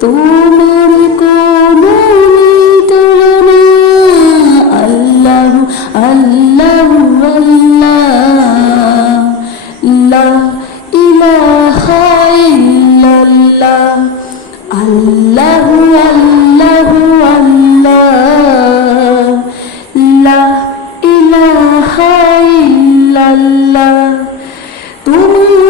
তোমার কোনো তুলনা। আল্লাহ আল্লাহ আল্লাহ। ইলাহা ইল্লাল্লাহ। আল্লাহু আল্লাহু আল্লাহ। লা ইলাহা তোমার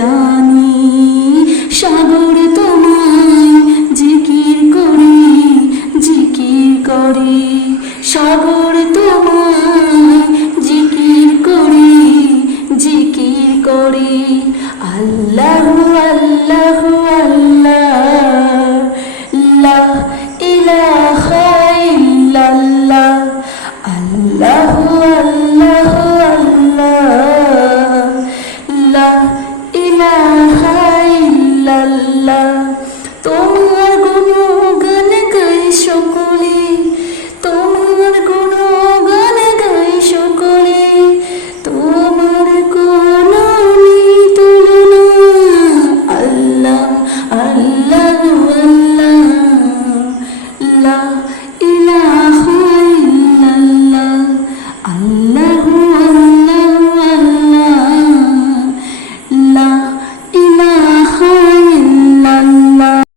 জানি, সাগর তোমায় জিকির করি জিকির করি। সাগর তোমায় জিকির করি জিকির করি। আল্লাহ আল্লাহ আল্লাহ ইলাহা ইল্লাল্লাহ। আল্লাহ আল্লাহ আল্লাহ إله إلا الله